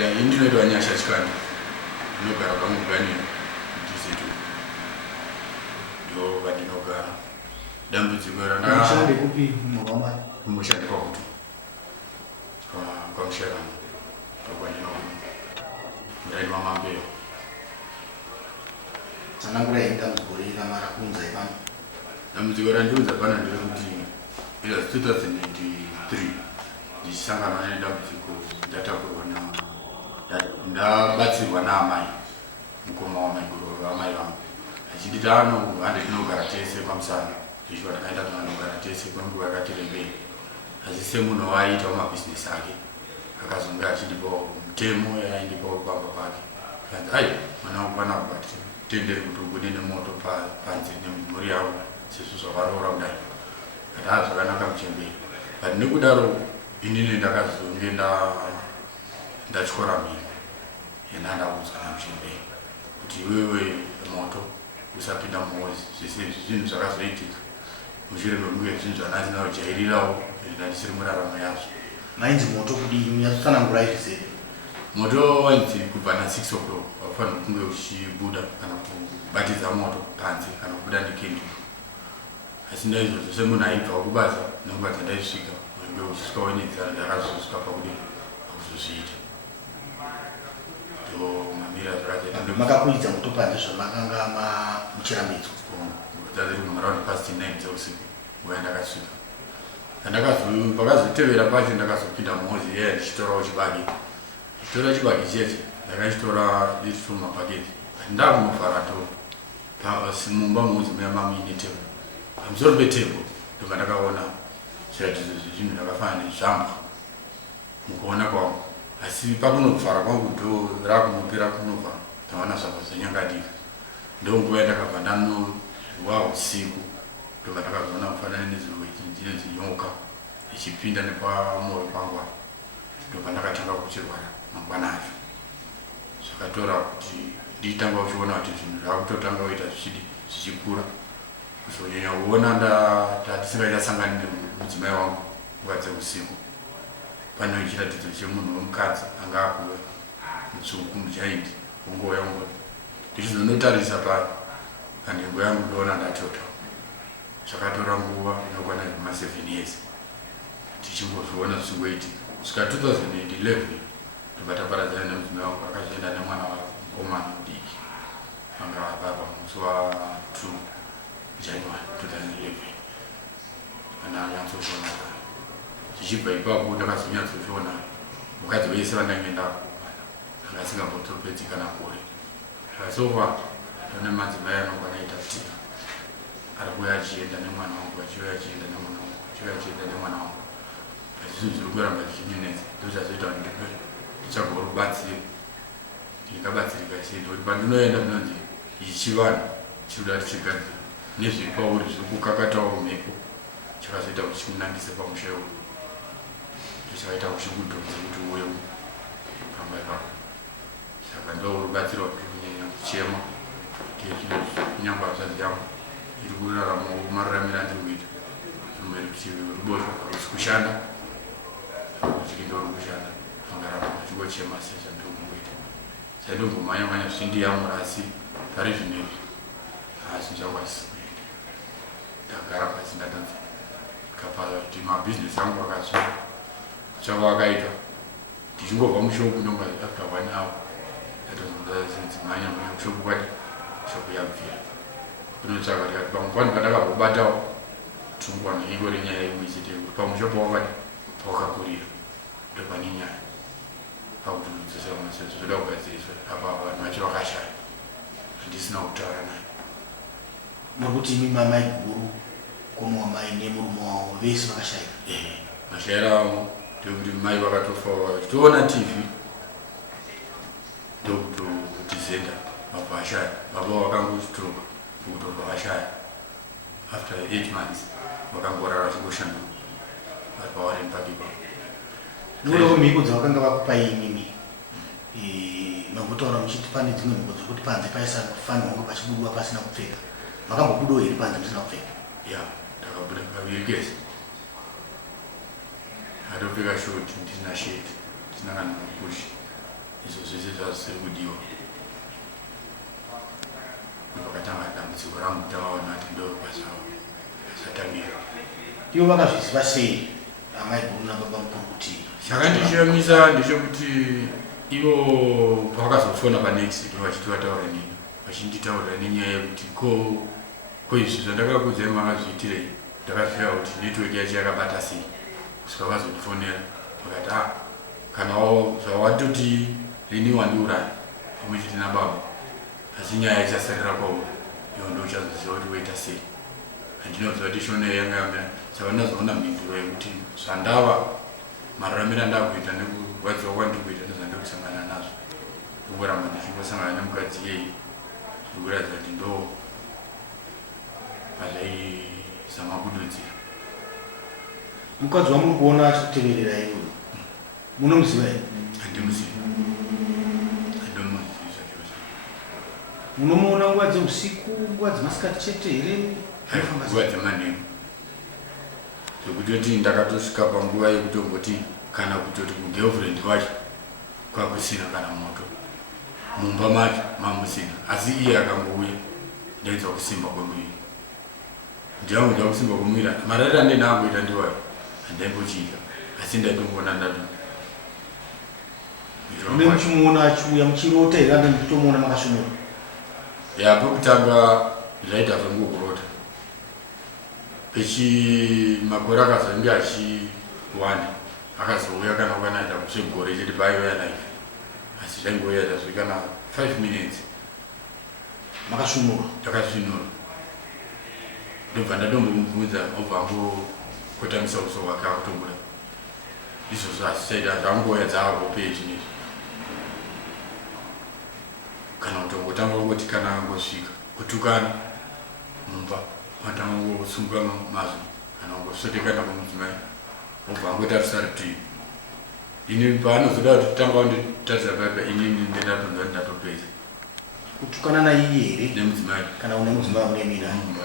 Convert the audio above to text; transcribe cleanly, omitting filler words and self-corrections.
ya indinoitwa nyasha chikani ndinogara pamugani ndisitu ndo vandinogara dambudziko randashande kupi murume kumushande kwaKutu kwaMusana ndokwandinogara ndaini mamambeyo tsanangura dambudziko rakamara kunza ipano. Dambudziko randiudza pana nderekuti ila 2003 ndichisangana nedambudziko ndatakurwa ndabatsirwa naamai mukoma wamaiguru waamai vangu achinditi hande tinogara tese pamusana zvichibva takaenda tinogara tese kwenguva yakati rebei asi semunhu waitawo mabhizinesi ake akazonge achindipawo mutemo yaindipawo pamba pake kanzi ai mwana wangu pana kubatenderi kuti ubude nemoto panze nemhuri yavo sesu zvakaroora kudai kati zvakanaka muchemberi but nekudaro inini ndakazonge ndatyora mhiko yandandakudzwa namuchemberi kuti iwewe moto usapinda muhozi zvese izvi zvinhu zvakazoitika mushure mekunge zvinhu zvandandinojairirawo ndandisiri muraramo yazvo. Mainzi moto kudini yatsanangura izvi moto wainzi kubva na 6 o'clock wafanira kunge uchibuda kana kubatidza moto panze kana kubuda nekenduru asi naizvozvo semunhu aibva kubaza nenguva dzandaisvika unenge uchisvikaonedza ndakazosvika pakuti pakuzozviita ndo mamira zvakaita makakwidza moto panze zvamakanga muchiramidzwa dzaziri kumaraund past 9 dzeusiku nguva yandakasvika pakazotevera pacho ndakazopinda muhozi yaya ndichitorawo chibage chitora chibage cheche ndakachitora iri mapaketi ndakunovhara to simumba muhozi muya mamine tebo pamusoro petebo ndobva ndakaona zviratidzo zvezvinhu zvakafanana nezvambwa mukuona kwangu asi pakunovhara kwangu ndo rakunopera kunovhara ndaona zvabva zvanyangadika ndonguva yandakabva ndanowa husiku ndobva ndakazoona mufananidzo wechinzi nyoka ichipinda nepamoyo pangu ndobva ndakatanga kuchirwara mangwanazvo zvakatora kuti nditanga kuchiona kuti zvinhu zvakutotanga kuita zvichikura kuzonyanya kuona ndatisingaachasangani nemudzimai wangu nguva dzeusiku pane chiratidzo chemunhu wemukadzi anga akuwe mutsvuku mujaindi wongoya ungoti ndichizonotarisa panhengo yangu ndoona ndatota zvakatora nguva inokwana ma7 years tichingozviona zvisingoitika kusvika 2011 ndobva taparadzana nemudzimai wangu akazoenda nemwana wamukoma mudiki anga abarwa musi wa2 January 2011 kana anyatsoshona zvichibva ipapo ndakazonyatsoshona mukadzi wese vandangenda kuumana anga asingambotopedzikana kure zvakasofa pane madzimai anongwana aita kuti ari kuuya achienda nemwana wangu achiuya achienda nemwana wangu achiuya achienda nemwana wangu zvinhu zviri kuramba zvichinyenetsa ndozvazoita kuti ndichagorubatsiri ndikabatsirika sei nekuti pandinoenda ndinonzi ichi chivanhu chirikuda tichigadzira nezviripauri zviri kukakatawo mhepo chakazoita kuti chimunangise pamusha iwoyo chakaita kuchikudhonza kuti uye pamba pako saka ndorubatsiro kunyanya kuchema kunyangwa hazvadzi yangu iri kurarama mararamiro andiri kuita rumwe rutivi ruboshwa harusi kushanda rutivi ndoruri kushanda angarama achingochema sezvandiri kungoita saindombomhanya zvichindiyamura asi pari zvinezvi hasi zvakwasi ndagara pasi ndatanza kapara kuti mabhizinesi angu akasvika chava akaita tichingobva mushopu ndonga after 1 hour ndatonzimhanya mushopu kwati shopu yabvira kunotsvaka tikati pamupani pandakambobatawo tungwana ingori nyaya imwe chete kuti pamushopu wakati pawakakurira ndopane nyaya pakuti dzosamasezo zvoda kugadziriswa apa vanhu vacho vakashaya handisina kutaura naye nokuti imi pamaiguru kwamai nemurume wavo vese vakashayika. Mashayira avo ndekuti mai vakatofa vachitoona TV ndokutizenda vabva vashaya baba vakangochitroka ndokutobva vashaya after 8 months vakangorara vachingoshanduka vari pavari mupakipa nokuti mhiko dzavakanga vakupai imimi mangotaura muchiti pane dzimwe mhiko dzokuti panze paisafanirwa kunge pachibudwa pasina kupfeka makambobudawo here panze musina kupfeka? Ya, ndakabuda kaviri kese atopfeka shoti ndisina sheti ndisina kana mapushi zvazvisiri kudiwa vakatanga dambudziko rangu tavaona kuti ndo pasatangira. Ivo vakazviziva sei amaiguru nababa mukuru kuti chakandishamisa ndechekuti ivo pavakazofona panext vachiti vataura nini vachinditaurira nenyaya yekuti ko izvi zvandakakudzai makazviitirei ndakafira kuti network yacho yakabata sei kusvika vazotifonera vakati kana zvawatoti rini wandiuraya pamwe chete nababa asi nyaya ichasarira kwauri iwo ndo uchazoziva kuti woita sei. Handinoziva kuti shona yanga yamira saka ndinazoona mhinduro yekuti zvandava mararamiro andakuita nekurwadziwa kwandikuita nezvandakusangana nazvo ndokuramba ndichingosangana nemukadzi iyei zvikuratidza kuti ndo azvaizama kududzira. Mukadzi wamuri kuona achikuteverera iyoyo munomuziva here? Handimuzivi, handimuzivi zvachose. Munomuona nguva dzeusiku, nguva dzemasikati chete here? Nguva dzemanheru zvekutoti ndakatosvika panguva yekutongoti kana kutoti kugirlfriend wacho kwakusina kana moto mumba macho mamusina, asi iye akangouya ndainzwa kusimba kwemuviri ndiyanguda kusimba kwemuviri mararira ndenangoita ndiwayo handaimbochiita asi ndaitongoona ndato muchimuona achiuya muchirota here kana muchitomuona makasvinura? Pekutanga zvaita zvangokurota makore akazonge achiwanda akazouya kana ukanaita kusvegore chete paiuya naife asi zvaingoita zvikana 5 minutes makasvinura? Ndakasvinura ndobva ndatombomubvunza obva angokotamisa uso hwake akutongoda izvozvo asichaita zvangoya dzahope zvinezvi kana kutongotanga kungoti kana angosvika kutukana mumba matanga ngosunga mazvo kana ngosotekana kwemudzimai obva angotarisa rutivi ini paanozoda kuti tanga kunditarisa paipa inini ndendatonza kuti ndatopedza kutukana naiye here nemudzimai kana une mudzimai une mina mumba